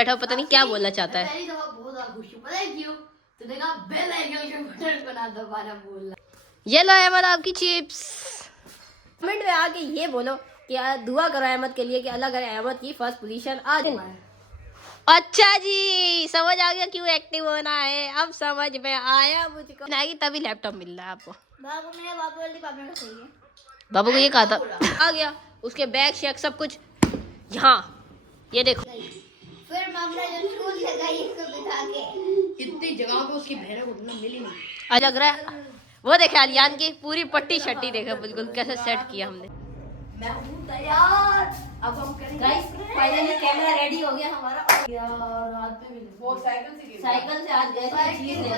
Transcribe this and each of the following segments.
बैठा पता नहीं क्या बोलना चाहता है। पहली दफा बहुत ज्यादा खुश हूं, पता है क्यों? तूने कहा बेल आइकन बटन बना दोबारा बोलना। ये लो अहमद आपकी चिप्स। कमेंट में आके ये बोलो कि दुआ करो अहमद के लिए कि अल्लाह करे अहमद की फर्स्ट पोजीशन आ जाए। अच्छा जी, समझ आ गया क्यों एक्टिव होना है, अब समझ में आया मुझको। नहीं तभी लैपटॉप मिल रहा है आपको। बाबू को ये कहा था आ गया, उसके बैग शेक सब कुछ यहाँ ये देखो। फिर मामला जब स्कूल से गई इसको बिठा के कितनी जगह पे उसकी बहनों को मिली नहीं। आज लग रहा है वो देखे आलियान की पूरी पट्टी शट्टी देखा बिल्कुल कैसे सेट किया हमने। मैं हूं तैयार, अब हम करेंगे। गाइस फाइनली कैमरा रेडी हो गया हमारा। यार हाथ में भी वो साइकिल से आज गए चीज ले।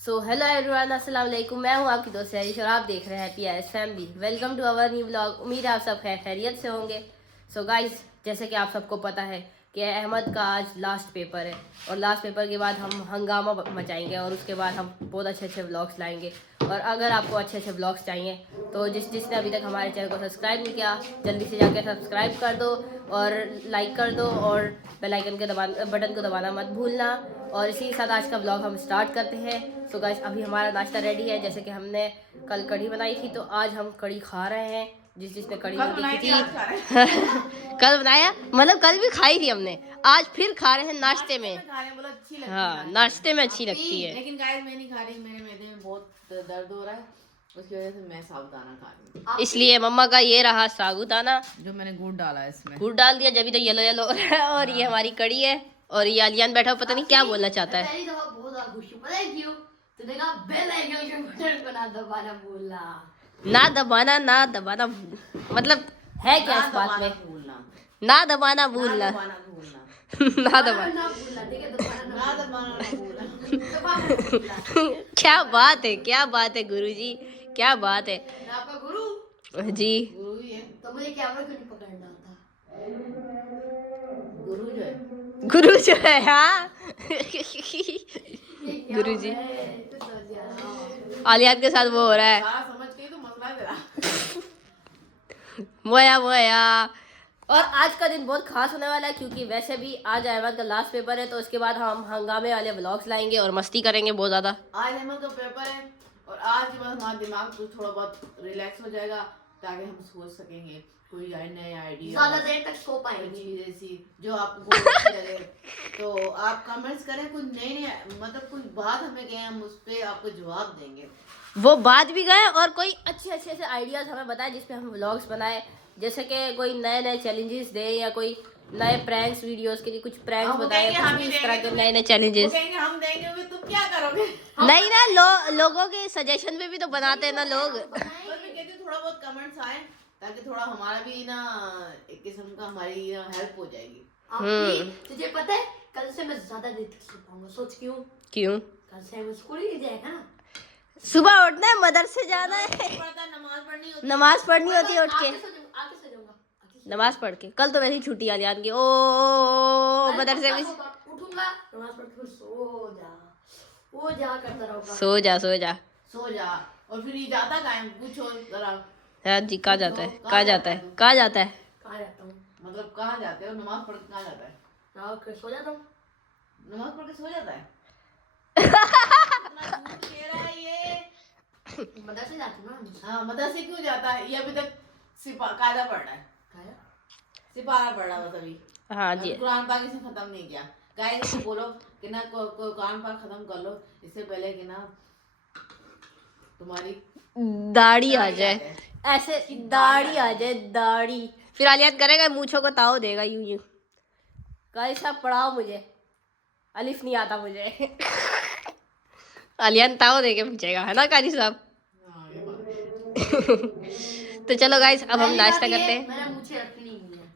सो हेलो एवरीवन, अस्सलाम वालेकुम। मैं हूं आपकी दोस्त हैरिश और आप देख रहे हैं PRS family. Welcome to our new vlog. उम्मीद है आप सब खैरियत से होंगे। सो गाइस, जैसे कि आप सबको पता है कि अहमद का आज लास्ट पेपर है और लास्ट पेपर के बाद हम हंगामा मचाएंगे और उसके बाद हम बहुत अच्छे अच्छे व्लॉग्स लाएंगे। और अगर आपको अच्छे अच्छे व्लॉग्स चाहिए तो जिसने अभी तक हमारे चैनल को सब्सक्राइब नहीं किया जल्दी से जाकर सब्सक्राइब कर दो और लाइक कर दो और बेल आइकन के बटन को दबाना मत भूलना। और इसी के साथ आज का व्लॉग हम स्टार्ट करते हैं। सो गाइस, अभी हमारा नाश्ता रेडी है। जैसे कि हमने कल कढ़ी बनाई थी तो आज हम कढ़ी खा रहे हैं। जिसने कढ़ी देखी थी कल बनाया, मतलब कल भी खाई थी हमने, आज फिर खा रहे हैं नाश्ते में। हाँ, नाश्ते में अच्छी लगती है। लेकिन गाइस मैं नहीं खा रही, मेरे मैदे में बहुत दर्द हो रहा है, उसकी वजह से मैं साबूदाना खा रही हूँ। इसलिए मम्मा का ये रहा साबूदाना जो मैंने गुड़ डाला है इसमें, गुड़ डाल दिया जब तो येलो येलो हो रहा है। और ये हमारी कढ़ी है और ये आलियान बैठा पता नहीं क्या बोलना चाहता है। पहली दफा बहुत ज्यादा खुश हूं, पता है क्यों? तूने कहा बेल आइकन बटन बना दोबारा बोलना। ना दबाना मतलब है क्या इस बात में? भूलना ना दबाना भूलना ना दबाना क्या बात है गुरुजी, क्या बात है। मैं आपका गुरु जी गुरु ही है, तो मुझे कैमरा क्यों नहीं पकड़ना था? गुरु जो है। हाँ गुरुजी आलियान के साथ वो हो रहा है सारा समझ के ही तो मसला है तेरा। मोया। और आज का दिन बहुत खास होने वाला है क्योंकि वैसे भी आज अहमद का लास्ट पेपर है तो उसके बाद हम हंगामे वाले व्लॉग्स लाएंगे और मस्ती करेंगे बहुत ज्यादा। आज अहमद का पेपर है और आज के बाद हमारा दिमाग तो थोड़ा बहुत रिलैक्स हो जाएगा ताकि हम सोच सकेंगे कोई नए आइडिया, ज्यादा देर तक सो पाएंगे। चीज ऐसी जो आपको अच्छी लगे तो आप कमेंट्स करें, कुछ नए मतलब कुछ बात हमें कहें, हम उस पर आपको जवाब देंगे। वो बात भी गए और कोई अच्छे से आइडियाज हमें बताए जिसपे हम व्लॉग्स बनाए। जैसे कि कोई नए चैलेंजेस दे या कोई नए प्रैंक्स वीडियोस के लिए कुछ प्रैंक्स बताए, कुछ भी इस तरह के नए चैलेंजेस। हम देंगे, तुम क्या करोगे? नहीं ना, लोगों के सजेशन पे भी तो बनाते हैं ना लोग। पर मैं कहती हूँ थोड़ा बहुत कमेंट्स आए ताकि थोड़ा हमारा भी ना एक किस्म का हमारी हेल्प हो जाएगी। तुझे पता है कल से मैं ज्यादा देर तक सो पाऊंगा। सोच क्यों? कल से मैं स्कूल ही जाएगा ना। सुबह उठना है, मदरसे जाना है, नमाज पढ़नी होती है उठ के, नमाज पढ़ के। कल तो वैसे ही छुट्टी आलियान की। ओ मदरसे में उठूंगा, नमाज पढ़ के सो जा करता रहूंगा। सो जा और फिर ये जाता कहाँ है? पूछो जरा। हाँ जी, कहाँ जाता है? कहाँ जाता हूँ? मतलब कहाँ जाते हो? नमाज पढ़ के कहाँ जाता है? सो जाता हूँ। नमाज पढ़ के सो जाता है? मदरसे जाती हूँ ना। हाँ, मदरसे क्यों जाता है? ये अभी तक कायदा पढ़ रहा है, सिपारा पढ़ रहा था अभी। हाँ जी, कुरान पाक इसे खत्म नहीं किया। गाइस को बोलो कि ना कुरान पाक खत्म कर लो इससे पहले कि ना तुम्हारी दाढ़ी आ जाए, ऐसे दाढ़ी आ जाए, दाढ़ी। फिर आलियान करेगा मूंछों को ताव देगा यूं। गाइस आप पढ़ाओ मुझे, अलिफ नहीं आता मुझे। आलियान ताव देके पूछेगा, है ना कारी साहब? तो चलो गाइस, अब हम नाश्ता करते हैं। मैंने मुझे रखनी नहीं है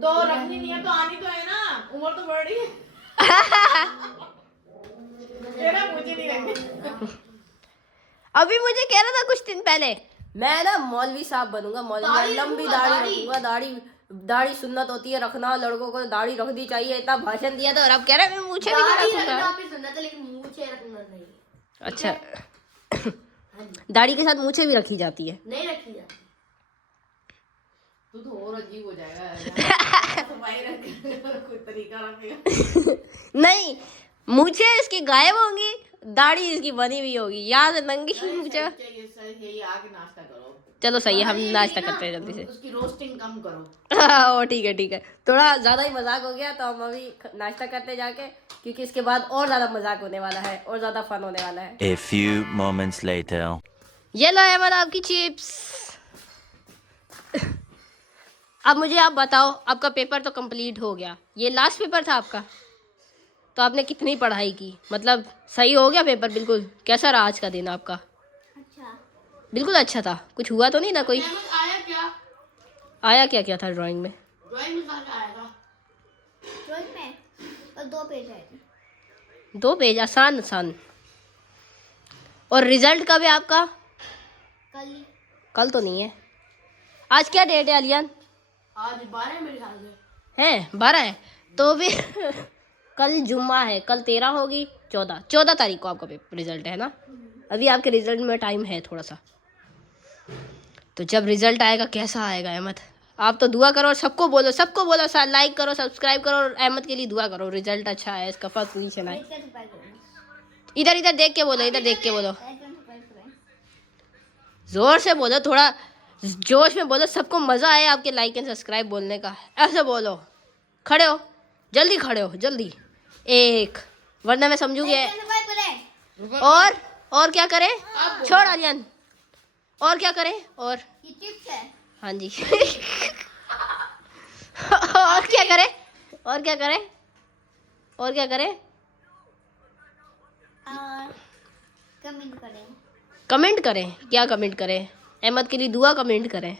तो रखनी नहीं है तो आनी तो है ना, उम्र तो बढ़ रही है। तेरा मुझे नहीं रखनी। अभी मुझे कह रहा था कुछ दिन पहले मैं ना मौलवी साहब बनूंगा, मौलवी, लंबी दाढ़ी रखूंगा। दाढ़ी सुन्नत होती है रखना, लड़कों को दाढ़ी रखनी चाहिए, इतना भाषण दिया था और अब कह रहे हैं मैं मुझे भी रखूंगा। लेकिन मुझे रखना नहीं। अच्छा, दाढ़ी के साथ मूछें भी रखी जाती है? नहीं रखी जाती। तू तो और अजीब हो जाएगा। सफाई रखेगा, कोई तरीका रखेगा। नहीं, मुझे इसकी गायब होंगी, दाढ़ी इसकी बनी हुई होगी, यहाँ से नंगी मुझे। यही आके नाश्ता करो। चलो सही है, हम नाश्ता करते हैं जल्दी से। उसकी रोस्टिंग कम करो। ओ ठीक है ठीक है, थोड़ा ज़्यादा ही मजाक हो गया, तो हम अभी नाश्ता करते जाके, क्योंकि इसके बाद और ज़्यादा मजाक होने वाला है और ज़्यादा फन होने वाला है। A few moments later. ये लो अहमद आपकी चिप्स। अब मुझे आप बताओ, आपका पेपर तो कंप्लीट हो गया, ये लास्ट पेपर था आपका, तो आपने कितनी पढ़ाई की, मतलब सही हो गया पेपर बिल्कुल? कैसा रहा आज का दिन आपका? अच्छा, बिल्कुल अच्छा था, कुछ हुआ तो नहीं ना कोई? आया क्या? आया क्या क्या था ड्राइंग में? ड्राइंग में कहाँ आएगा? ड्राइंग में और 2 पेज आए थे। 2 पेज, आसान आसान। और रिजल्ट कब है आपका? कल ही। कल तो नहीं है। आज क्या डेट है अलियान? आज 12 मेरे ख्याल से है 12 है, तो भी कल जुम्मा है, कल 13 होगी, 14 तारीख को आपका पेपर रिजल्ट है ना? अभी आपके रिजल्ट में टाइम है थोड़ा सा, तो जब रिजल्ट आएगा कैसा आएगा अहमद, आप तो दुआ करो और सबको बोलो सर, लाइक करो, सब्सक्राइब करो और अहमद के लिए दुआ करो, रिजल्ट अच्छा है, इसका फर्स्ट पोजीशन आए। इसका छुपाई करो। इधर देख के बोलो, इधर देख के बोलो, एकदम छुपाई करो। जोर से बोलो, थोड़ा जोश में बोलो, सबको मज़ा आए आपके लाइक एंड सब्सक्राइब बोलने का। ऐसे बोलो, खड़े हो, जल्दी खड़े हो, जल्दी, 1, वरना मैं समझूंगी। एकदम छुपाई करो। और क्या करें? छोड़ आलियान, और क्या करें? और ये चिप्स है। हाँ जी। और क्या करें? और क्या करें? और क्या करें? और कमेंट करें। कमेंट करें? क्या कमेंट करें? अहमद के लिए दुआ कमेंट करें।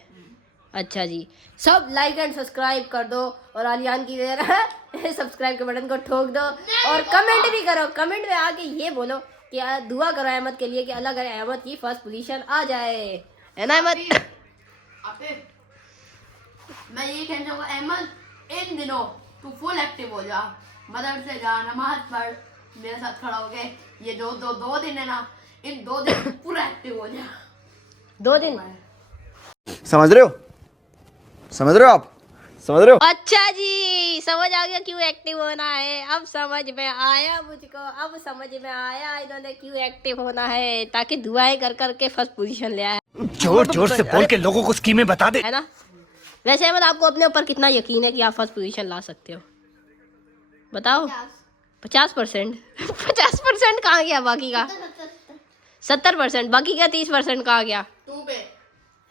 अच्छा जी, सब लाइक एंड सब्सक्राइब कर दो और आलियान की तरह सब्सक्राइब के बटन को ठोक दो और कमेंट भी करो। कमेंट में आके ये बोलो कि दुआ करो अहमद के लिए कि अल्लाह करे अहमद की फर्स्ट पोजीशन आ जाए, है ना अहमद? मैं ये कहना चाहूँगा अहमद, इन दिनों तू फुल एक्टिव हो जा, मदरसे जा, नमाज पढ़, मेरे साथ खड़ा हो गए। ये दो दिन है ना, इन 2 दिन पूरा एक्टिव हो जा। 2 दिन? समझ रहे हो? समझ रहे हो आप? समझ रहे हो? अच्छा जी, समझ आ गया क्यों एक्टिव होना है, अब समझ में आया मुझको, अब समझ में आया इन्होंने क्यों एक्टिव होना है, ताकि दुआएं कर करके फर्स्ट पोजीशन ले आया, जोर जोर से बोल के लोगों को स्कीमें बता दे। है ना? वैसे अहमद आपको अपने ऊपर कितना यकीन है कि आप फर्स्ट पोजीशन ला सकते हो, बताओ? 50%। 50% कहाँ गया बाकी का? 70%, बाकी क्या 30% कहाँ गया? 2 पे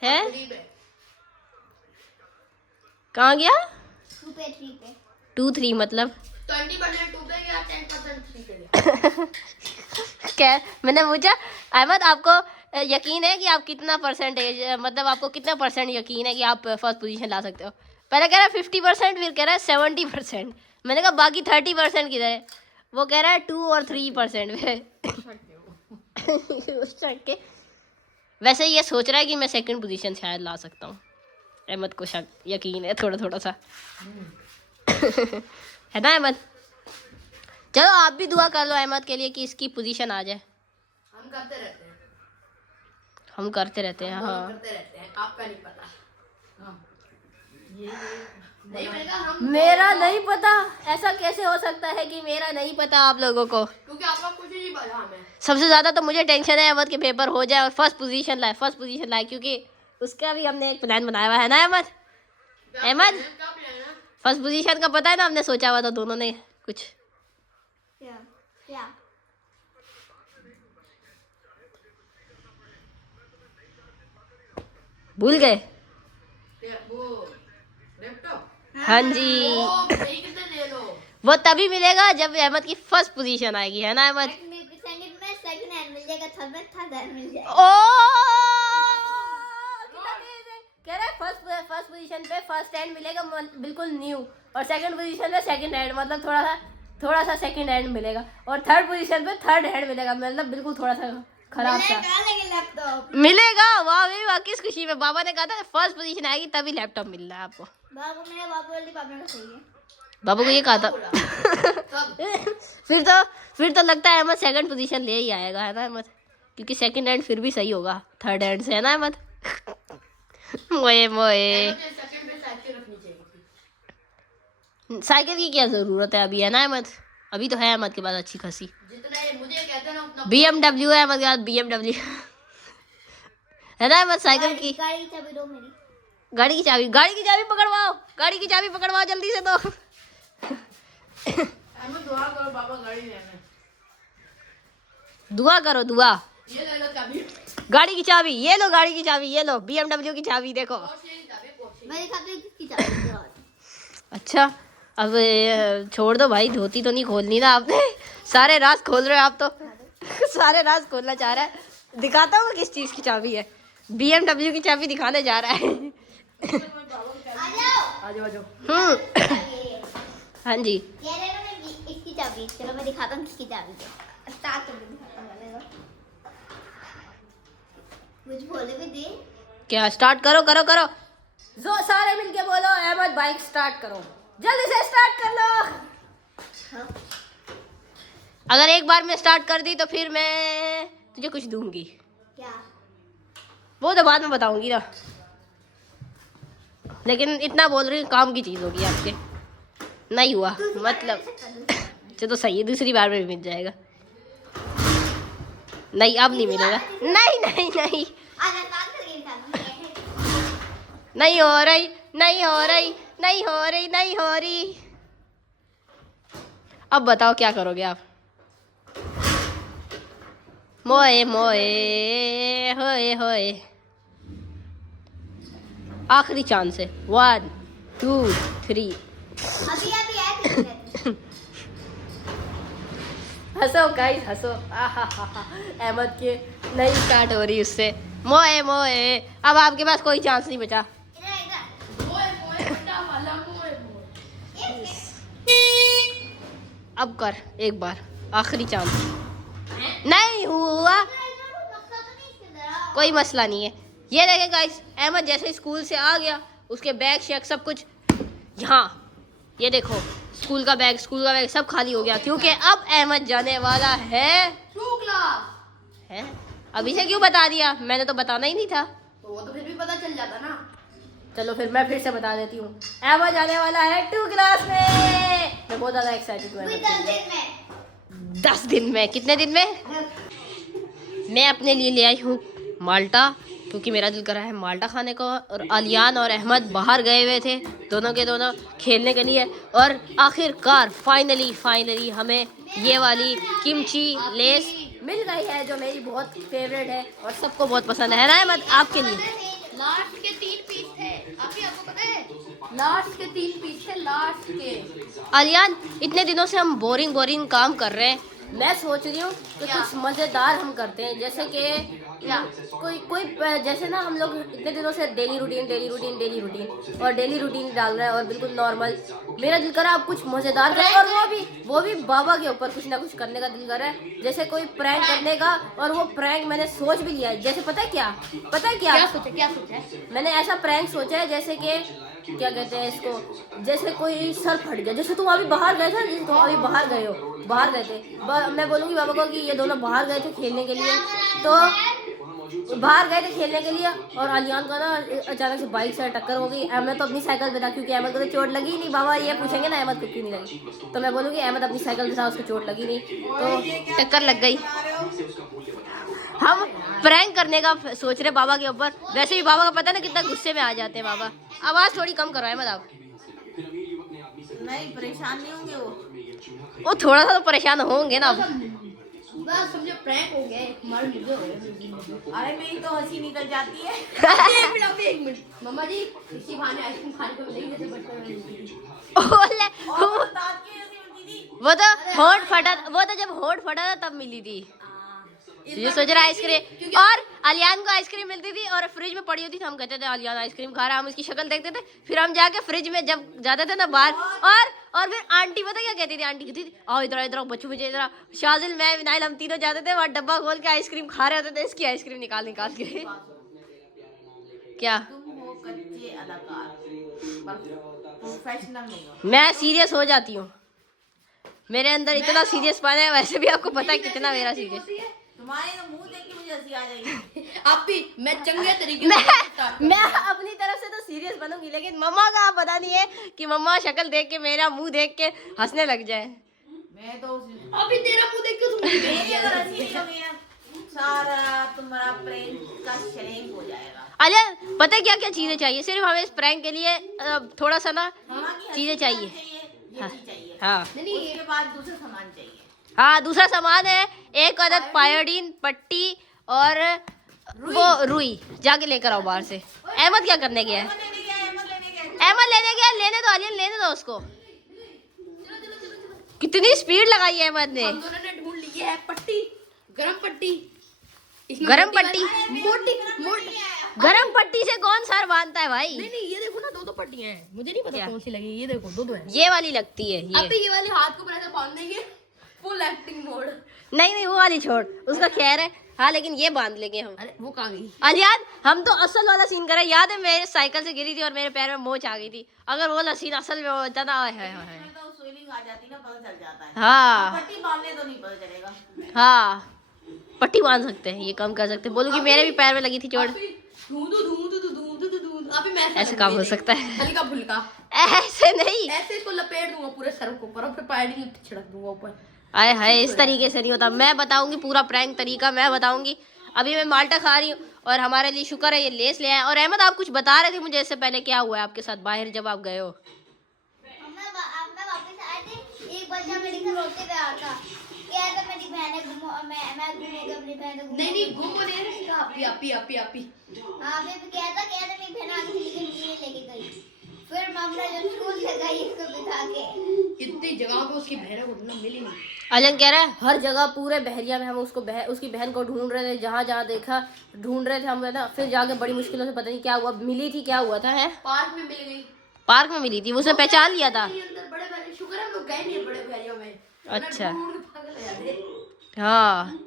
है 3 पे कहाँ गया? 2 पे 3 पे 2-3 मतलब 20% 2 पे गया, 10% 3 पे गया। क्या मैंने पूछा अहमद आपको यकीन है कि आप कितना परसेंटेज, मतलब आपको कितना परसेंट यकीन है कि आप फर्स्ट पोजीशन ला सकते हो? पहले कह रहा है 50%, फिर कह रहा है 70%। मैंने कहा बाकी 30% किधर है? वो कह रहा है 2 और 3% के। वैसे ये सोच रहा है कि मैं सेकंड पोजीशन शायद ला सकता हूँ, अहमद को शक यकीन है थोड़ा सा। है ना अहमद? चलो आप भी दुआ कर लो अहमद के लिए कि इसकी पोजीशन आ जाए। हम करते रहते हैं, हम करते रहते हैं, हाँ। करते रहते हैं, आपका नहीं पता। हाँ। ये नहीं, मैंने कहा हम, मेरा नहीं पता, ऐसा कैसे हो सकता है कि मेरा नहीं पता आप लोगों को? क्योंकि आपका कुछ ही नहीं पता हमें। सबसे ज़्यादा तो मुझे टेंशन है अहमद के पेपर हो जाए और फर्स्ट पोजीशन लाए, क्योंकि उसका भी हमने एक प्लान बनाया हुआ है ना अहमद? अहमद, क्या प्लान है? फर्स्ट पोजीशन का पता है ना, हमने सोचा हुआ था दोनों ने कुछ। क्या भूल गए? वो लैपटॉप, हाँ जी, ओ भाई कितने ले लो। वो तभी मिलेगा जब अहमद की फर्स्ट पोजीशन आएगी, है ना अहमद? सेकंड हैंड मिल जाएगा, थर्ड हैंड मिल जाएगा। ओ कह रहा है फर्स्ट पोजीशन पे फर्स्ट हैंड मिलेगा बिल्कुल न्यू, और सेकंड पोजीशन पे सेकंड हैंड, मतलब थोड़ा सा सेकंड हैंड मिलेगा, और थर्ड पोजीशन पे थर्ड हैंड मिलेगा, मतलब बिल्कुल थोड़ा सा खराब सा लैपटॉप मिलेगा। वाह भाई वाह, किस खुशी में। बाबा ने कहा था फर्स्ट पोजीशन आएगी तभी लैपटॉप मिल रहा है आपको। मेरे बाबू वाली पापा का सही है। बाबू को ये कहा था। फिर तो लगता है अहमद सेकंड पोजीशन ले ही आएगा, है ना अहमद? क्योंकि सेकंड हैंड फिर भी सही होगा थर्ड हैंड से, है ना अहमद? मोए सेकंड पे साइकिल की क्या जरूरत है अभी, है ना अहमद? अभी तो है अहमद के पास अच्छी खासी। जितना ये मुझे कहते हैं ना उतना BMW है अहमद के पास, BMW है ना अहमद? साइकिल की गाड़ी की चाबी दो मेरी। गाड़ी की चाबी पकड़वाओ, गाड़ी की चाबी पकड़वाओ जल्दी से। तो अहमद दुआ करो बाबा गाड़ी लेने। दुआ करो, दुआ। ये ले लो चाबी। गाड़ी की चाबी ये लो, गाड़ी की चाबी ये लो, BMW की चाबी देखो। पोर्शे की चाबी, पोर्शे। मेरे खाते में किसकी चाबी है? अच्छा अब छोड़ दो भाई, धोती तो नहीं खोलनी ना आपने। सारे राज खोल रहे हो आप तो। सारे राज खोलना चाह रहा है। दिखाता हूँ किस चीज की चाबी है। BMW की चाबी दिखाने जा रहा है। आ जाओ। आ जाओ। हाँ जी, कह रहे ना मैं इसकी चाबी। चलो मैं दिखाता हूँ किसकी चाबी है। स्टार्ट कर दिखाता हूँ पहले तो। कुछ बोले भी दे। क्या स्टार्ट करो करो करो, जो सारे मिलके बोलो अहमद बाइक स्टार्ट करो, जल्दी से स्टार्ट कर लो। हाँ। अगर एक बार में स्टार्ट कर दी तो फिर मैं तुझे कुछ दूंगी। क्या? वो तो बाद में बताऊंगी ना, लेकिन इतना बोल रही हूँ काम की चीज होगी आपके। नहीं हुआ मतलब चलो सही है, दूसरी बार में भी मिल जाएगा। नहीं अब नहीं मिलेगा। नहीं नहीं नहीं आज स्टार्ट करके दिखाता हूँ। नहीं हो रही, नहीं हो रही, नहीं हो रही, नहीं हो रही। अब बताओ क्या करोगे आप? मोए मोए होए होए, आखिरी चांस है। 1 2 3। अभी है हंसो गाइस हंसो। अहमद के नहीं स्टार्ट हो रही उससे। मोए मोए, अब आपके पास कोई चांस नहीं बचा। इधर इधर। मोए मोए बड़ा वाला मोए मोए। अब कर एक बार, आखिरी चांस। नहीं हुआ, कोई मसला नहीं है। ये देखे गाइस, अहमद जैसे स्कूल से आ गया, उसके बैग शेग सब कुछ यहाँ, ये देखो स्कूल का बैग सब खाली हो गया, क्योंकि अब अहमद जाने वाला है। To class. है अभी से क्यों बता दिया? मैंने तो बताना ही नहीं था। तो वो तो फिर भी पता चल जाता ना। चलो फिर मैं फिर से बता देती हूँ, अहमद जाने वाला है 2 क्लास में। मैं बहुत ज़्यादा एक्साइटेड हूँ। 10 दिन में। 10 दिन में? कितने दिन में? मैं अपने लिए ले आई हूँ माल्टा, क्योंकि मेरा दिल कर रहा है माल्टा खाने को। और आलियान और अहमद बाहर गए हुए थे, दोनों के दोनों खेलने के लिए। और आखिरकार फाइनली हमें ये वाली किमची लेस मिल गई है, जो मेरी बहुत फेवरेट है और सबको बहुत पसंद है ना अहमद? आपके लिए लास्ट के 3 पीस थे। आपको पता है? लास्ट के 3 पीस थे, लास्ट के। आलियान, इतने दिनों से हम बोरिंग काम कर रहे हैं। मैं सोच रही हूँ कि कुछ मज़ेदार हम करते हैं, जैसे कि कोई जैसे ना हम लोग इतने दिनों से डेली रूटीन और डेली रूटीन डाल रहे हैं और बिल्कुल नॉर्मल। मेरा दिल कर रहा है अब कुछ मज़ेदार करें, और वो भी बाबा के ऊपर कुछ ना कुछ करने का दिल कर रहा है, जैसे कोई प्रैंक करने का। और वो प्रैंक मैंने सोच भी लिया है। जैसे पता है क्या क्या सोचा है? मैंने ऐसा प्रैंक सोचा है, जैसे कि क्या कहते हैं इसको, जैसे कोई सर फट गया, जैसे तुम अभी बाहर गए थे, जैसे तुम अभी बाहर गए थे, मैं बोलूँगी बाबा को कि ये दोनों बाहर गए थे खेलने के लिए, तो बाहर गए थे खेलने के लिए, और आलियान का ना अचानक से बाइक से टक्कर हो गई। अहमद तो अपनी साइकिल पे था, क्योंकि अहमद को तो चोट लगी नहीं। बाबा ये पूछेंगे ना अहमद को क्यों नहीं लगी, तो मैं बोलूँगी अहमद अपनी साइकिल पे था, उसको चोट लगी नहीं, तो टक्कर लग गई। हम प्रैंक करने का सोच रहे बाबा के ऊपर। वैसे भी बाबा का पता है ना कितना गुस्से में आ जाते हैं बाबा। आवाज़ थोड़ी कम करो अहमद आप। नहीं परेशान नहीं होंगे वो थोड़ा सा तो परेशान होंगे ना। बस समझो प्रैंक हो गया, हमारे मुझे हो गया। अरे मेरी तो हंसी निकल जाती है। एक मिनट मम्मा जी, इसी बहाने आइसक्रीम खाने को मिलेगी जैसे बचपन में मिलती थी। और दांत की हंसी मिलती थी। वो तो होंठ फटा, वो तो जब होंठ फटा था तब मिली थी। ये सोच रहा है आइसक्रीम, और आलियान को आइसक्रीम मिलती थी और फ्रिज में पड़ी होती थी। हम कहते थे आलियान आइसक्रीम खा रहा है, हम उसकी शक्ल देखते थे, फिर हम जाके फ्रिज में जब जाते थे ना बाहर, और फिर आंटी पता क्या कहती थी? आंटी कहती थी आओ इधर बच्चों मुझे इधर। शाजिल, मैं, विनाइल, हम तीनों जाते थे वहाँ, डब्बा खोल के आइसक्रीम खा रहे होते थे, इसकी आइसक्रीम निकाल के। क्या तुम हो कच्चे अदाकार, प्रोफेशनल नहीं हो। मैं सीरियस हो जाती हूँ, मेरे अंदर इतना सीरियस पाना है। वैसे भी आपको पता है कितना मेरा सीरियस। तुम्हारे तो मुंह देख के मुझे हंसी आ जाएगी। आप भी मैं चंगे तरीके मैं अपनी तरफ से तो सीरियस बनूंगी, लेकिन मम्मा का आप पता नहीं है कि मम्मा शक्ल देख के, मेरा मुंह देख के हंसने लग जाए। मैं तो अभी तेरा मुंह देख के तुम मेरी अगर हंसी निकली है, सारा तुम्हारा प्रेम का श्रेंक हो जाएगा। अलियान पता है क्या क्या चीजें चाहिए, सिर्फ हमें इस प्रैंक के लिए थोड़ा सा ना चीजें चाहिए। ये चीज चाहिए। हाँ उसके बाद दूसरा सामान चाहिए। हाँ, दूसरा सामान है एक अदद पायोडीन पट्टी और वो रुई, जाके लेकर आओ बाहर से। अहमद क्या करने गया है? अहमद लेने गया, लेने दो अलियन, लेने दो उसको। कितनी स्पीड लगाई है अहमद ने। हम दोनों ने ढूंढ ली है पट्टी, गरम पट्टी। गरम पट्टी, मोटी मोटी। गरम पट्टी से कौन सर बांधता है भाई? नहीं ये देखो ना, दो पट्टियां हैं, मुझे नहीं पता क्या? कौन सी लगी। ये देखो दो है। ये वाली लगती है ये। अभी ये वाली हाथ को ऐसे बांध देंगे, फुल एक्टिंग मोड। नहीं वो वाली छोड़, उसका खैर है। हाँ लेकिन ये बांध लेंगे हम। अरे वो कहाँ गई? अलियान हम तो असल वाला सीन करें, याद है मेरे साइकिल से गिरी थी और मेरे पैर में मोच आ गई थी। अगर वो वाला सीन असल में होता ना, है तो स्वेलिंग आ जाती ना, पता चल जाता है। हाँ पट्टी बांधने तो नहीं पता चलेगा। हाँ, पट्टी बांध सकते हैं, ये कम कर सकते हैं। बोलो कि मेरे भी पैर में लगी थी चोट। अभी मैं ऐसे काम हो सकता है? हल्का फुल्का ऐसे नहीं, ऐसे इसको लपेट दूंगा पूरे सर को ऊपर, और फिर पायडी छिड़क दूंगा ऊपर। आए हाय, इस तरीके से नहीं होता। मैं बताऊंगी पूरा प्रैंक तरीका, मैं बताऊंगी। अभी मैं माल्टा खा रही हूँ और हमारे लिए शुक्र है ये लेस ले आए। और अहमद आप कुछ बता रहे थे मुझे इससे पहले, क्या हुआ है आपके साथ बाहर जब आप गए हो? मैं वापस आए थे, एक बच्चा मेरे घर रोते हुए आया था, कह रहा था मेरी बहन है, मैं घूमूंगा अपनी बहन को। नहीं घूमो नहीं है, आपी। हाँ फिर कह रहा मेरी बहन आगे चली गई, मुझे नहीं लेके गई। फिर मम्मी जो स्कूल से गई इसको बिठा के। कितनी जगह पे उसकी बहन को ढूंढना, मिली नहीं। अलन कह रहा है हर जगह पूरे बहरिया में हम उसको उसकी बहन को ढूंढ रहे थे, जहाँ जहाँ देखा ढूंढ रहे थे हम, है ना। फिर जाके बड़ी मुश्किलों से पता नहीं क्या हुआ, मिली थी, क्या हुआ था है? पार्क में मिल गई। पार्क में मिली थी, उसने पहचान लिया था। अंदर बड़े बड़े, शुक्र है हम लोग गए नहीं बड़े बहरियों में। अच्छा। ढूंढ के पागल हो जाते। हाँ,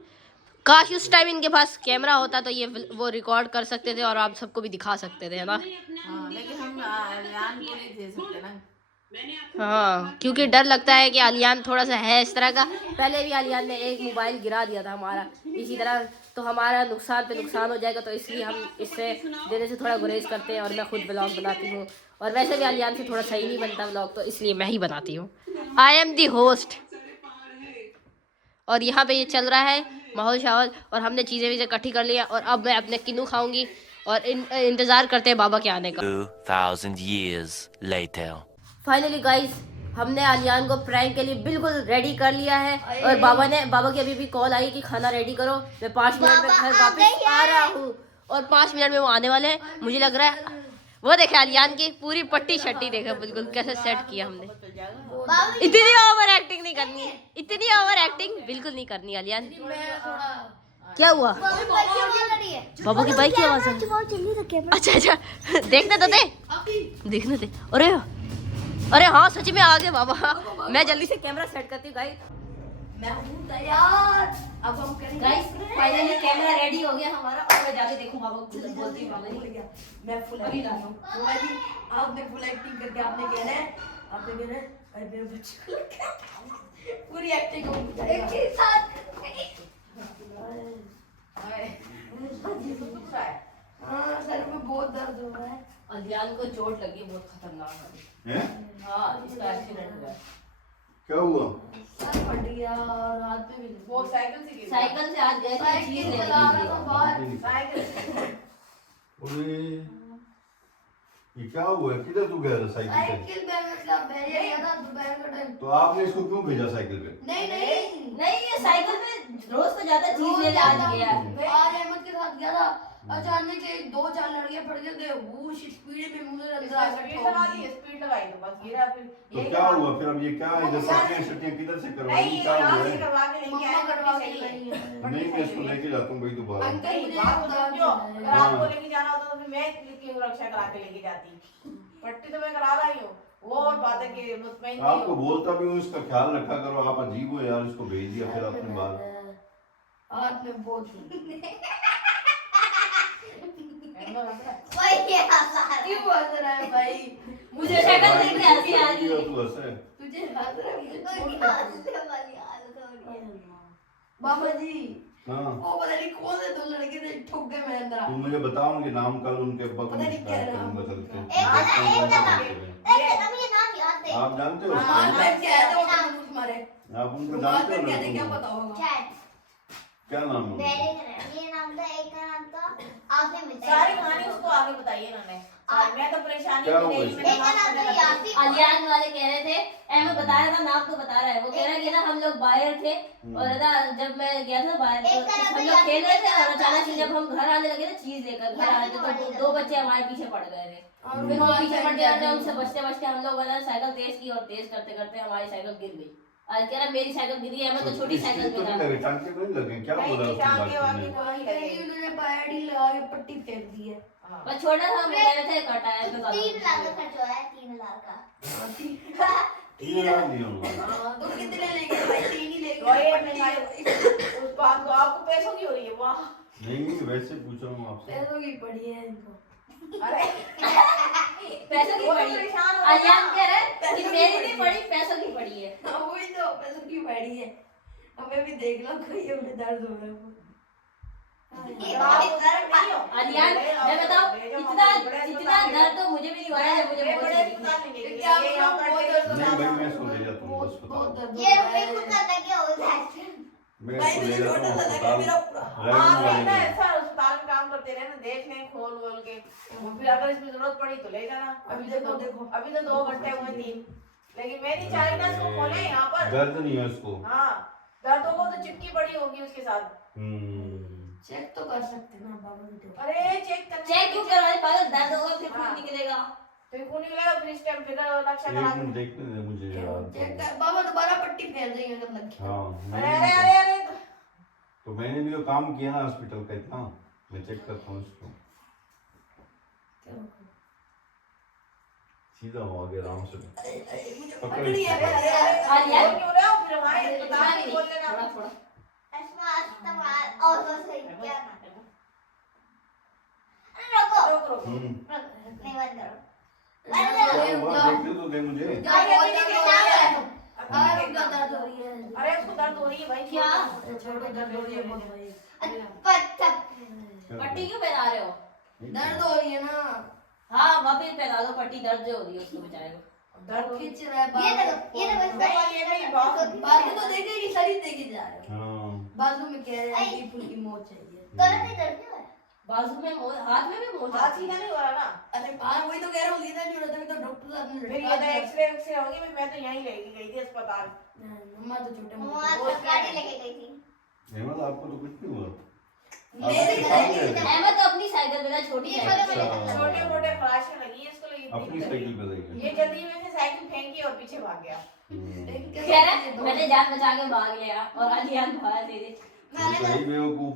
काश उस टाइम इनके पास कैमरा होता तो ये वो रिकॉर्ड कर सकते थे और आप सबको भी दिखा सकते थे, है ना। हाँ, लेकिन हम अलियान को नहीं दे सकते ना। हाँ, क्योंकि डर लगता है कि अलियान थोड़ा सा है इस तरह का। पहले भी अलियान ने एक मोबाइल गिरा दिया था हमारा इसी तरह, तो हमारा नुकसान पे नुकसान हो जाएगा, तो इसलिए हम इससे देने से थोड़ा गुरेज करते हैं। और मैं खुद ब्लॉग बनाती हूँ, और वैसे भी अलियान से थोड़ा सही नहीं बनता ब्लॉग, तो इसलिए मैं ही बनाती हूँ। I am the host. और यहाँ पे ये चल रहा है माहौल शाहौल, और हमने चीज़ें वीज़ें इकट्ठी कर लिया, और अब मैं अपने किन्नू खाऊंगी और इंतज़ार करते हैं बाबा के आने का। 2000 years later. फाइनली गाइस, हमने अलियान को प्रैंक के लिए बिल्कुल रेडी कर लिया है, और बाबा की अभी भी कॉल आई कि खाना रेडी करो, मैं 5 मिनट में घर वापस आ रहा हूँ। और 5 मिनट में वो आने वाले हैं, मुझे लग रहा है। वो देखे अलियान की पूरी पट्टी शट्टी, देखा बिल्कुल कैसे सेट किया हमने। इतनी ओवर एक्टिंग नहीं करनी है, इतनी ओवर एक्टिंग बिल्कुल नहीं करनी अलियान। क्या हुआ? बाबा की बाइक की आवाज है। अच्छा देखने तो दे, देखने दे। अरे हाँ सच में आ गए बाबा। मैं जल्दी से कैमरा सेट करती हूँ गाइस। मैं हूँ तैयार, अब हम करेंगे गाइस। फाइनली कैमरा रेडी हो गया हमारा, और मैं जाके देखूं बाबा को। बोलती हूँ बाबा जी, मैं फुल अभी ला रहा हूँ। बाबा जी आपने फुल एक्टिंग करके आपने कहना है अरे मेरे बच्चे को पूरी एक्टिंग हो एक ही साथ। हाँ सर में बहुत दर्द हो रहा है। अलियान को चोट लगी बहुत खतरनाक है। हाँ, इसका एक्सीडेंट हुआ है। क्या हुआ? सर फट गया और हाथ पे भी। वो साइकिल से गिरा। साइकिल से आज गए थे चीज लेने चला के रहा लिए। था बाहर। साइकिल से। अरे ये क्या हुआ? किधर तू गया था साइकिल से? साइकिल पे मतलब बैरियर गया था दोपहर का टाइम। तो आपने इसको क्यों भेजा साइकिल पे? नहीं, ये साइकिल पे रोज तो ज्यादा चीज लेने आज गया। आज अहमद के साथ गया था, अचानक से 2-4 लड़के पड़ गए थे, वो स्पीड में मुझे अंदर आकर स्पीड ठोक लगा दी। दी, स्पीड लगाई तो बस गिरा। फिर तो क्या हुआ फिर? अब ये क्या इधर सट्टियां किधर से करवाई? नहीं, क्या यहाँ हुआ से है? करवा के लेके मम्मा आए, करवा पट्टी के सही है। लाई है। नहीं मैं इसको लेके जाता हूँ भाई दोबारा। अंकल नहीं, मुझे बात तो बता समझो। दो। अगर आपको लेके जाना होता तो फिर मैं लेके रक्षा करा के लेके जाती। पट्टी तो मैं करा रही हूँ, वो और बात है कि मुतमईन नहीं आपको हो। बोलता भी हूँ इसका ख्याल रखा करो। आप अजीब हो यार, इसको भेज दिया फिर अपने बाद। हाथ में बहुत क्यों हंस रहा है भाई? मुझे शक्ल देख के हंसी आ रही है। तू हंस रहा है। तुझे हंस रहा है, मुझे छोड़ दे। बाबा जी हाँ वो पता नहीं कौन से 2 लड़के थे ठुक गए मेरे अंदर। तुम मुझे बताओ उनके नाम, कल उनके अब्बा को पता नहीं क्या शिकायत नाम करूंगा उनका। चलते। मुझे नाम याद है। आप जानते हो रुमाल उसको? पहन के आए थे वो तो पुलिस मारे। आप उनको रुमाल जानते पहन हो के ना आए थे, क्या तुम? पता होगा। चैट क्या नाम है उनका? वेरी ये नाम था, एक का नाम था आपने बताया। सारी कहानी उसको आगे बताइए इन्होंने। मैं तो परेशानी क्या में हुआ नहीं, इसमें? मैंने एक का नाम था यासिर। अलियान वाले कह रहे थे, अहमद बता रहा था, नाम तो बता रहा है, वो कह रहा है कि ना हम लोग बाहर थे और है ना जब मैं गया था बाहर तो एक तरह हम से लोग खेल रहे थे और यासिर अचानक से जब हम घर आने लगे ना चीज लेकर घर आए थे तो 2 बच्चे हमारे पीछे पड़ गए थे। फिर वो पीछे पड़ गया था, उनसे बचते बचते हम लोग ना साइकिल तेज की और तेज करते करते हमारी साइकिल गिर गई। और कह रहा मेरी साइकिल गिरी है, मैं तो छोटी साइकिल तो में नहीं था। लगे, टांके तो नहीं लगे, क्या नहीं, बोला नहीं, उसने टांके डॉक्टर वाके ने? तो नहीं कहीं लगे। उन्होंने पैडी लगा के पट्टी फेंक दी है। पर छोटा था, वो कह रहे थे कटा है तो 3 लाख का खर्च हुआ है, 3 लाख का। 3 लाख दिए उन्होंने। हाँ, तो कितने लेंगे भाई? 3 ही लेंगे। तो ये पट्टी भाई, उस बात को आपको पैसों की हो रही है वाह। नहीं वैसे पूछ रहा हूँ आपसे। पैसों की पड़ी है इनको। अरे पैसों की वो तो पड़ी। परेशान हो गया। अलियान कह रहे कि पैसों की मेरी पड़ी नहीं पड़ी, पैसों की पड़ी है। हाँ, वही तो पैसों की पड़ी है। हमें भी देख लो, कोई हमें दर्द हो रहा है। ये बहुत दर्द नहीं हो। अलियान मैं बताऊं इतना दर्द तो मुझे भी नहीं हुआ है जब मुझे बहुत बड़े लगी। अस्पताल में ले क्या गए, यहाँ पर बहुत ले दर्द गए। नहीं भाई मैं सो ले जाता हूँ बहुत अस्पताल। दर्द ये होता है। रुपए खुद का लगे हो जाए। मैं भाई सो ले मुझे जाता छोटा हूँ सा लगा मेरा अस्पताल। पूरा। हाँ, रैगिंग नहीं ना, वाले ऐसा अस्पताल में काम करते रहे ना, देख लें खोल वोल के, फिर अगर इसमें जरूरत पड़ी तो ले जाना। अभी देखो। अभी तो 2 घंटे हुए 3, लेकिन मैं नहीं चाह रही ना इसको खोले यहाँ पर। दर्द नहीं है उसको। हाँ, दर्द होगा तो चिपकी पड़ी होगी उसके साथ। चेक तो कर सकते ना बाबा जी तो। अरे चेक करने चेक क्यों करवाए पागल, दर्द होगा फिर खून निकलेगा। फिर खून निकलेगा, फिर इस टाइम फिर रक्षा एक करा। मिनट देखने दे मुझे यार। चेक कर बाबा, दोबारा पट्टी फेर देंगे अगर लग गया। हाँ अरे मैंने अरे अरे अरे तो मैंने भी तो काम किया ना हॉस्पिटल का इतना। मैं चेक करता हूँ इसको। सीधा हो आगे आराम से पकड़ पकड़ी है इसको। अरे अलियान बोल क्यों रहे हो? फिर हमारे अस्पताल में बोल देना। थोड़ा थोड़ा अस्मात और तो सही क्या? अरे रुको रोक रोक। नहीं बंद करो। क्या हुआ देखने तो दे मुझे। क्या बोल रहा है? अरे दर्द हो रही है। अरे उसको दर्द हो रही है भाई। क्या? छोड़ो, दर्द हो रही है बहुत भाई। पत्ता पट्टी क्यों पहना रहे हो? दर्द हो रही है ना। हाँ वापिस पहना दो पट्टी, दर्द जो हो रही है उसको बेचारे को। दर्द खींच रहा है ये बाल। देखो, ये देखो नहीं, ये नहीं, बहुत- बाजू तो देखेगी, शरीर देखे जा रहे हो। हाँ बाजू में कह रहे हैं कि फुल की मौत चाहिए। गलत नहीं करते हो। बाजू में हाथ में भी मोच हाथ सीधा नहीं हो रहा ना। अरे हाँ, वही तो कह रहा हूँ, सीधा नहीं हो रहा था, तो डॉक्टर साहब ने फिर लटका ये तो दिया। एक्सरे होगी। मैं तो यहीं लेके गई थी अस्पताल। मम्मा तो छोटे मम्मा मोटे। सरकारी लेके गई थी। हेमंत आपको तो कुछ नहीं हुआ। मेरे आप घर काम में ले रहे हो? अहमद तो अपनी साइकिल में था, छोटी ये साइकिल। छोटे मोटे छोटे मोटे खराशें लगी है इसको, लगी अपनी साइकिल पे जाइए। ये जल्दी में से साइकिल फेंकी और पीछे भाग गया। कह रहा है, मैंने जान बचा के भाग लिया और अलियान भागा तेरे। सही बेवकूफ।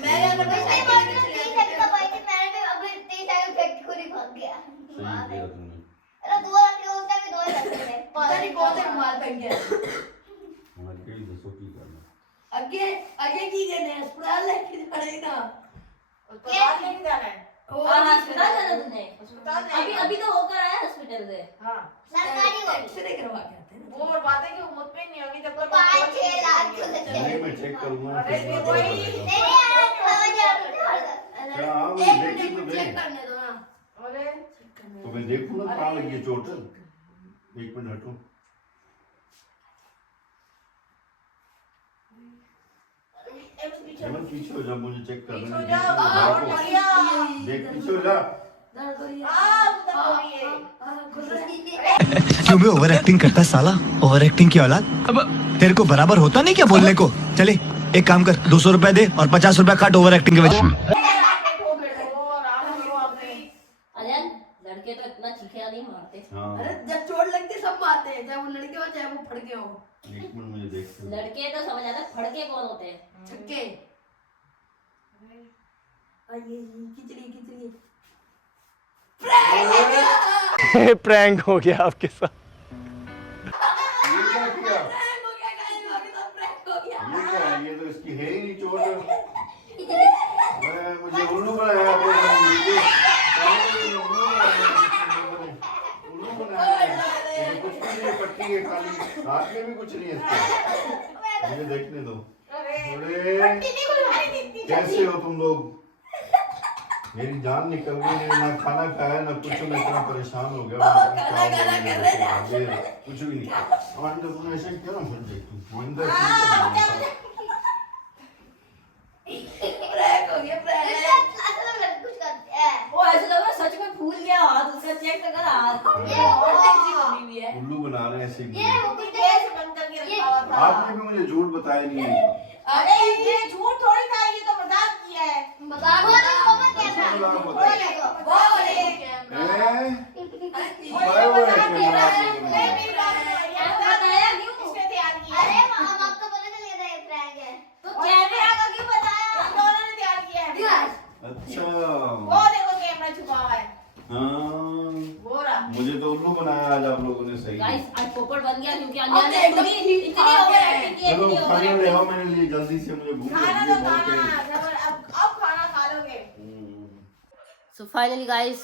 मेरे घर में नहीं साइकिल बोल लेके रही चले थी, भाई थी, मैंने भी अपनी 30 साल फेंक खुद ही भाग गया। सही किया तुमने। अरे 2 रंग के होता भी 2 ही लगते थे। पता नहीं कौन से रुमाल पहन के आए। हमारे कई दसों की करना। आगे की गए ने अस्पताल लेके जाने ना। अस्पताल लेके जाना है। हाँ अस्पताल जाना तुमने? अस्पताल अभी नहीं। अभी तो होकर आया हॉस्पिटल से। हाँ, सरकारी वाली एक्सरे करवा के आते हैं ना। वो और बात है कि वो मुझ पे नहीं होगी जब तक 5-6 लाख तो नहीं मैं चेक करूंगा। अरे फिर ये पता वही- चलेगा। नहीं यार हवा जा क्या हाँ एक मुझे मिनट, देखने तो दे। चेक करने दो ना। अरे तो मैं देखूँ ना कहाँ लगी है चोट। एक मिनट हटो। हेमंत पीछे हो जा, मुझे चेक पीछे करना हो है। जाओ। देखो। बढ़िया। देख पीछे हो जा। दर्द हो रही है। दर्द हो रही है। खुल रहा है। क्यों बे ओवर एक्टिंग करता है साला, ओवर एक्टिंग की औलाद। अब तेरे को बराबर होता नहीं क्या बोलने को। चले एक काम कर, 200 रुपए दे और 50 रुपए काट ओवर एक्टिंग के वजह से। बैठो बैठो, आराम करो आपने। अलियान लड़के तो इतना चीखे नहीं मारते। हाँ अरे जब चोट लगती है सब मारते हैं, चाहे वो लड़के हो चाहे वो फड़के हो। एक मिनट मुझे देखते हैं। लड़के तो समझ आता है, फड़के कौन होते हैं? छक्के। ये खिचड़ी प्रैंक हो गया आपके साथ। ये क्या किया? प्रैंक हो गया गाइस, बाकी तो प्रैंक हो गया। ये क्या है? ये तो इसकी है ही नहीं चोट। मैं मुझे उल्लू बनाया आपने। उल्लू बनाया। ये कुछ भी नहीं है, पट्टी है खाली। हाथ में भी कुछ नहीं है इसके। मुझे देखने दो। अरे अरे कैसे हो तुम लोग? मेरी जान निकल गई, ना खाना खाया ना कुछ, मैं इतना परेशान हो गया। कुछ भी नहीं। और तुमने ऐसे क्यों ना भूल गई? प्रैंक हो गया प्रैंक। ऐसा लग रहा है कुछ करते हैं। वो ऐसा लग रहा है सच में फूल गया हाथ उसका, चेक तो कर हाथ। ये और टेंशन होनी भी है। उल्लू बना रहे हैं ऐसे। ये वो कुछ कैसे बंद करके रखा हुआ था? आपने भी मुझे झूठ बताया नहीं है। अरे ये झूठ थोड़ी था, ये तो मजाक किया है। मजाक वो देखो मत कैमरा। मजाक वो बताया। देखो। वो बोले हैं? वो बाय ये बाय मजाक कैमरा दे रहा है। आपने नहीं, मेरी बात सुनो, ये मजाक बताया क्यों? इसने तैयार किया अरे है। हम आपको पता चल गया था ये प्रैंक है। तो कैमरा का क्यों बताया? इन दोनों ने तैयार किया है। अच्छा। वो देखो कैमरा छुपा हुआ है। हाँ, वो रहा। मुझे तो उल्लू बनाया आज आप लोगों ने। सही। गाइस आज पोपट बन गया क्योंकि अब अन्य ने देखो, इतनी ओवर एक्टिंग की, चलो इतनी ओवर खाना ले एक्टिंग। आओ मेरे लिए जल्दी से, मुझे भूख खाना लगी तो है बहुत खाना, तेज। अब खाना खा लोगे। सो फाइनली गाइस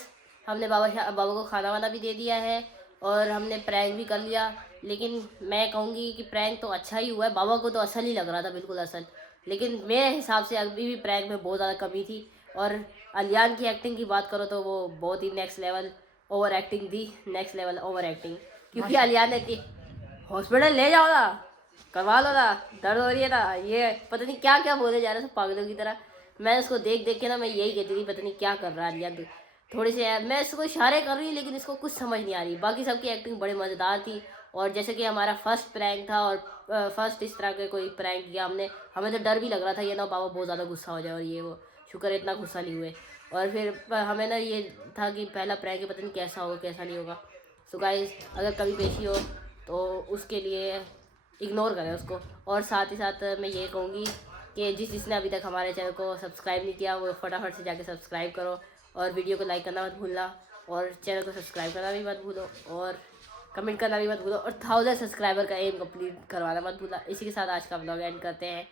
हमने बाबा को खाना वाना भी दे दिया है और हमने प्रैंक भी कर लिया। लेकिन मैं कहूँगी कि प्रैंक तो अच्छा ही हुआ है। बाबा को तो असल ही लग रहा था, बिल्कुल असल। लेकिन मेरे हिसाब से अभी भी प्रैंक में बहुत ज़्यादा कमी थी। और अलियान की एक्टिंग की बात करो तो वो बहुत ही नेक्स्ट लेवल ओवर एक्टिंग थी। नेक्स्ट लेवल ओवर एक्टिंग, क्योंकि अलियान ने की हॉस्पिटल ले जाओ ना, करवा लो ना, दर्द हो रही है ना, ये पता नहीं क्या क्या बोले जा रहे थे पागलों की तरह। मैं उसको देख देख के ना मैं यही कहती थी पता नहीं क्या कर रहा है अलियान। तो थोड़ी सी मैं इसको इशारे कर रही हूँ लेकिन इसको कुछ समझ नहीं आ रही। बाकी सबकी एक्टिंग बड़े मज़ेदार थी। और जैसे कि हमारा फर्स्ट प्रैंक था और फर्स्ट इस तरह के कोई प्रैंक किया हमने, हमें तो डर भी लग रहा था ये ना बाबा बहुत ज़्यादा गुस्सा हो जाए और ये वो। शुक्र है इतना गुस्सा नहीं हुए। और फिर हमें ना ये था कि पहला प्रैंक है, पता नहीं कैसा होगा कैसा नहीं होगा। सो गाइस अगर कभी पेशी हो तो उसके लिए इग्नोर करें उसको। और साथ ही साथ मैं ये कहूँगी कि जिसने अभी तक हमारे चैनल को सब्सक्राइब नहीं किया वो फटाफट से जाके सब्सक्राइब करो और वीडियो को लाइक करना मत भूलना और चैनल को सब्सक्राइब करना भी मत भूलो और कमेंट करना भी मत भूलो और 1000 सब्सक्राइबर का एम कंप्लीट करवाना मत भूलना। इसी के साथ आज का व्लॉग एंड करते हैं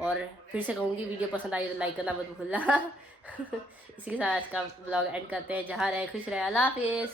और फिर से कहूँगी वीडियो पसंद आई तो लाइक करना मत भूलना। इसी के साथ आज का व्लॉग एंड करते हैं। जहाँ रहे खुश रहे, अल्लाह हाफिज़।